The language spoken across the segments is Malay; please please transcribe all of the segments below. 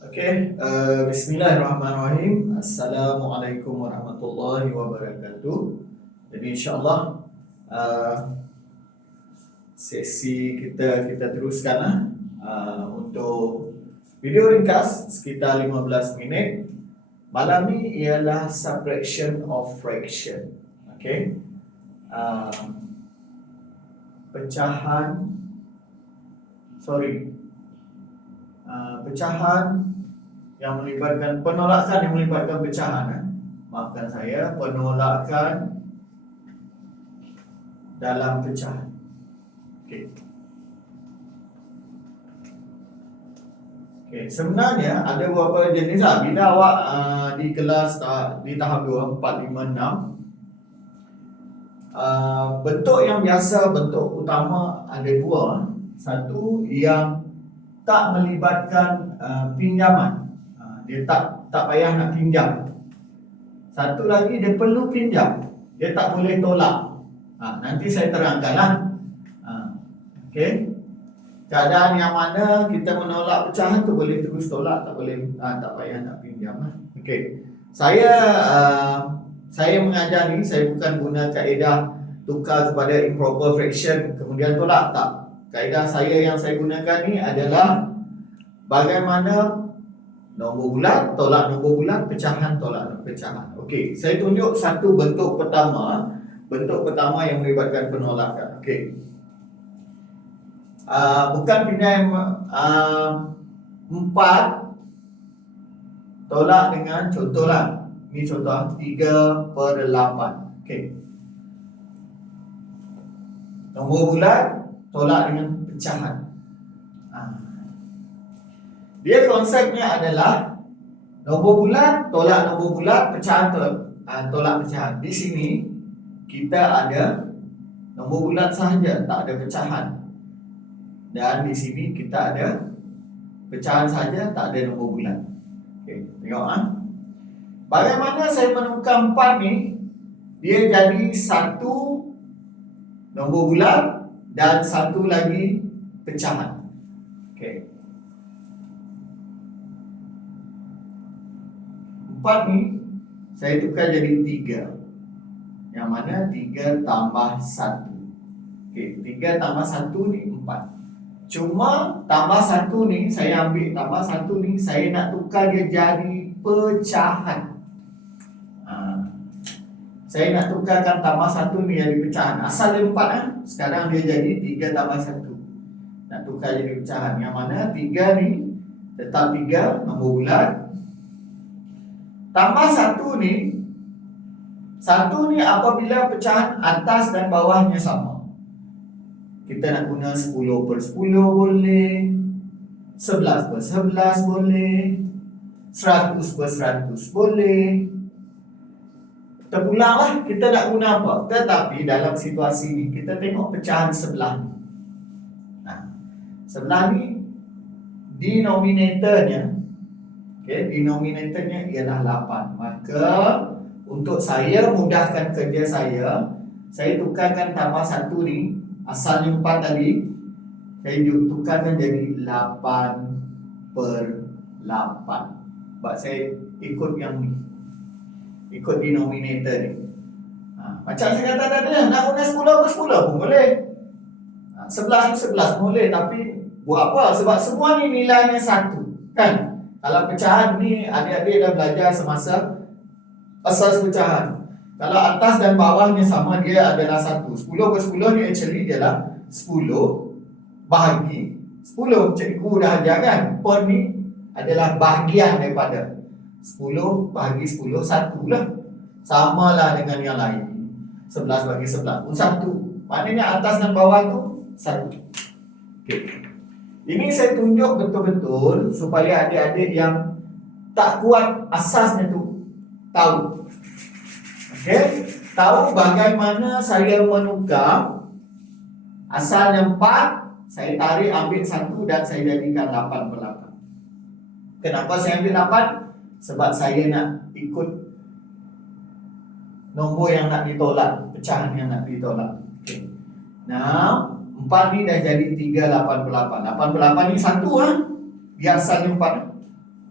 Okey, uh, bismillahirrahmanirrahim. Assalamualaikum warahmatullahi wabarakatuh. Jadi insya-Allah uh, sesi kita kita teruskanlah uh, untuk video ringkas sekitar 15 minit. Malam ni ialah subtraction of fraction. Okey. Uh, pecahan sorry uh, pecahan yang melibatkan penolakan yang melibatkan pecahan eh. maafkan saya penolakan dalam pecahan. Okey. Okey sebenarnya ada beberapa jenis lah. Bila awak uh, di kelas uh, di tahap 2 4 5 6 Uh, bentuk yang biasa bentuk utama ada dua satu yang tak melibatkan uh, pinjaman. Uh, dia tak tak payah nak pinjam. Satu lagi dia perlu pinjam. Dia tak boleh tolak. Uh, nanti saya terangkanlah. Uh, okey. Keadaan yang mana kita menolak pecahan tu boleh terus tolak tak boleh uh, tak payah nak pinjam uh. okey. Saya uh, saya mengajar ni saya bukan guna kaedah tukar kepada improper fraction kemudian tolak tak kaedah saya yang saya gunakan ni adalah bagaimana nombor bulat tolak nombor bulat pecahan tolak pecahan. Okey saya tunjuk satu bentuk pertama bentuk pertama yang melibatkan penolakan. Okey. Uh, bukan pinjam uh, empat tolak dengan contohlah. Ini contoh 3 per 8 Okey. Nombor bulat Tolak dengan pecahan ha. Dia konsepnya adalah Nombor bulat Tolak nombor bulat Pecahan tolak, ha, tolak pecahan Di sini Kita ada Nombor bulat sahaja Tak ada pecahan Dan di sini kita ada Pecahan saja Tak ada nombor bulat Okey Tengok ah. Ha? Bagaimana saya menukar 4 ni Dia jadi satu Nombor bulat Dan satu lagi Pecahan okay. 4 ni Saya tukar jadi 3 Yang mana 3 tambah 1 okay. 3 tambah 1 ni 4 Cuma tambah 1 ni Saya ambil tambah 1 ni Saya nak tukar dia jadi pecahan saya nak tukarkan tambah satu ni jadi pecahan. Asal dia empat kan Sekarang dia jadi tiga tambah satu. Nak tukar jadi pecahan. Yang mana tiga ni Tetap tiga nombor bulat Tambah satu ni Satu ni apabila pecahan atas dan bawahnya sama. Kita nak guna sepuluh per sepuluh boleh Sebelas per sebelas boleh Seratus per seratus boleh Terpulanglah kita nak guna apa. Tetapi dalam situasi ni Kita tengok pecahan sebelah ni. Nah, Sebelah ni Denominatornya okay, Denominatornya ialah 8 Maka Untuk saya mudahkan kerja saya Saya tukarkan tambah satu ni Asalnya 4 tadi Saya tukarkan jadi 8 per 8 Sebab saya ikut yang ni ikut denominator ni. Ha, macam saya kata tadi lah, nak guna 10 per 10 pun boleh. Ha, 11 per 11 boleh tapi buat apa? Sebab semua ni nilainya satu. Kan? Kalau pecahan ni adik-adik dah belajar semasa asas pecahan. Kalau atas dan bawahnya sama dia adalah satu. 10 per 10 ni actually ialah 10 bahagi 10. Cikgu dah ajar kan? Per ni adalah bahagian daripada 10 bagi 10 satu lah. Sama lah dengan yang lain. 11 bagi 11 pun satu. Maknanya atas dan bawah tu satu. Okay. Ini saya tunjuk betul-betul Supaya adik-adik yang Tak kuat asasnya tu Tahu. Okay Tahu bagaimana saya menukar Asalnya 4 Saya tarik ambil satu dan saya jadikan 8 per 8 Kenapa saya ambil 8? Sebab saya nak ikut Nombor yang nak ditolak Pecahan yang nak ditolak. Now Empat ni dah jadi tiga lapan puluh lapan Lapan puluh lapan ni satu lah Biasanya empat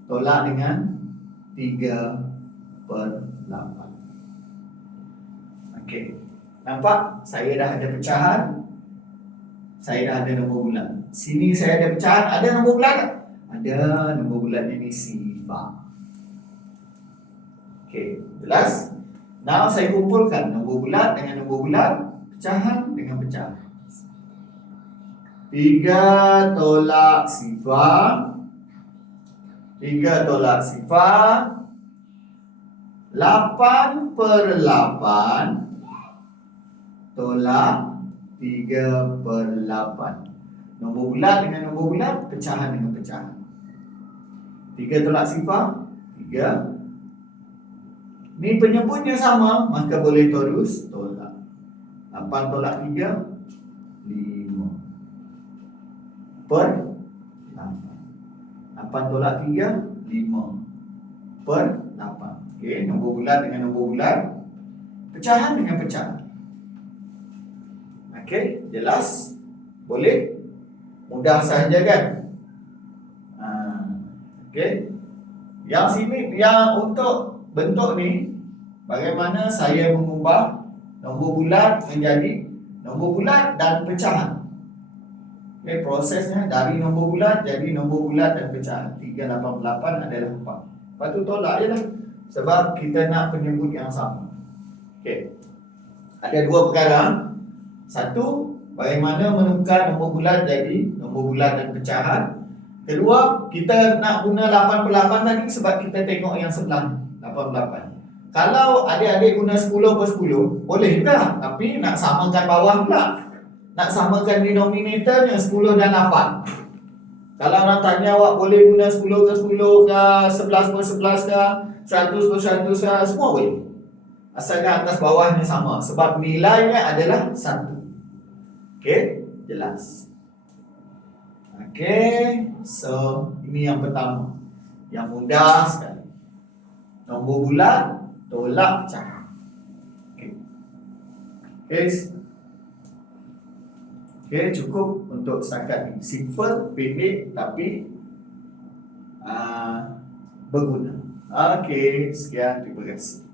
tolak dengan 3 per 8. Okey. Nampak? Saya dah ada pecahan. Saya dah ada nombor bulat. Sini saya ada pecahan. Ada nombor bulat tak? Ada nombor bulat ini sifar. Okey. Jelas? Now saya kumpulkan nombor bulat dengan nombor bulat. Pecahan dengan pecahan. 3 tolak sifar 3 tolak sifar 8 per 8 Tolak 3 per 8 Nombor bulat dengan nombor bulat Pecahan dengan pecahan 3 tolak sifar 3 Ni penyebutnya sama Maka boleh terus tolak 8 tolak 3 5 Per 8 tolak 3 5 per 8 Okey, nombor bulat dengan nombor bulat Pecahan dengan pecahan Okey, jelas? Boleh? Mudah sahaja kan? Ha. Okey Yang sini, yang untuk bentuk ni Bagaimana saya mengubah Nombor bulat menjadi Nombor bulat dan pecahan. Okay, prosesnya dari nombor bulat jadi nombor bulat dan pecahan. 388 adalah 4 Lepas tu tolak je lah Sebab kita nak penyebut yang sama. Okay Ada dua perkara. Satu Bagaimana menukar nombor bulat jadi nombor bulat dan pecahan. Kedua Kita nak guna 8 per 8 tadi sebab kita tengok yang sebelah 8 per 8 Kalau adik-adik guna 10 per 10 Boleh juga Tapi nak samakan bawah pula. Nak samakan denominatornya 10 dan 8 kalau orang tanya awak boleh guna 10 ke 10 ke 11 per 11 ke 100 per 100 ke? Semua boleh. Asalkan atas bawahnya sama. Sebab nilainya adalah 1 ok jelas. Ok so ini yang pertama. Yang mudah sekali nombor bulat tolak cakap ok okay. Okay, cukup untuk setakat ini. Simple, pendek tapi uh, berguna. Okay, sekian. Terima kasih.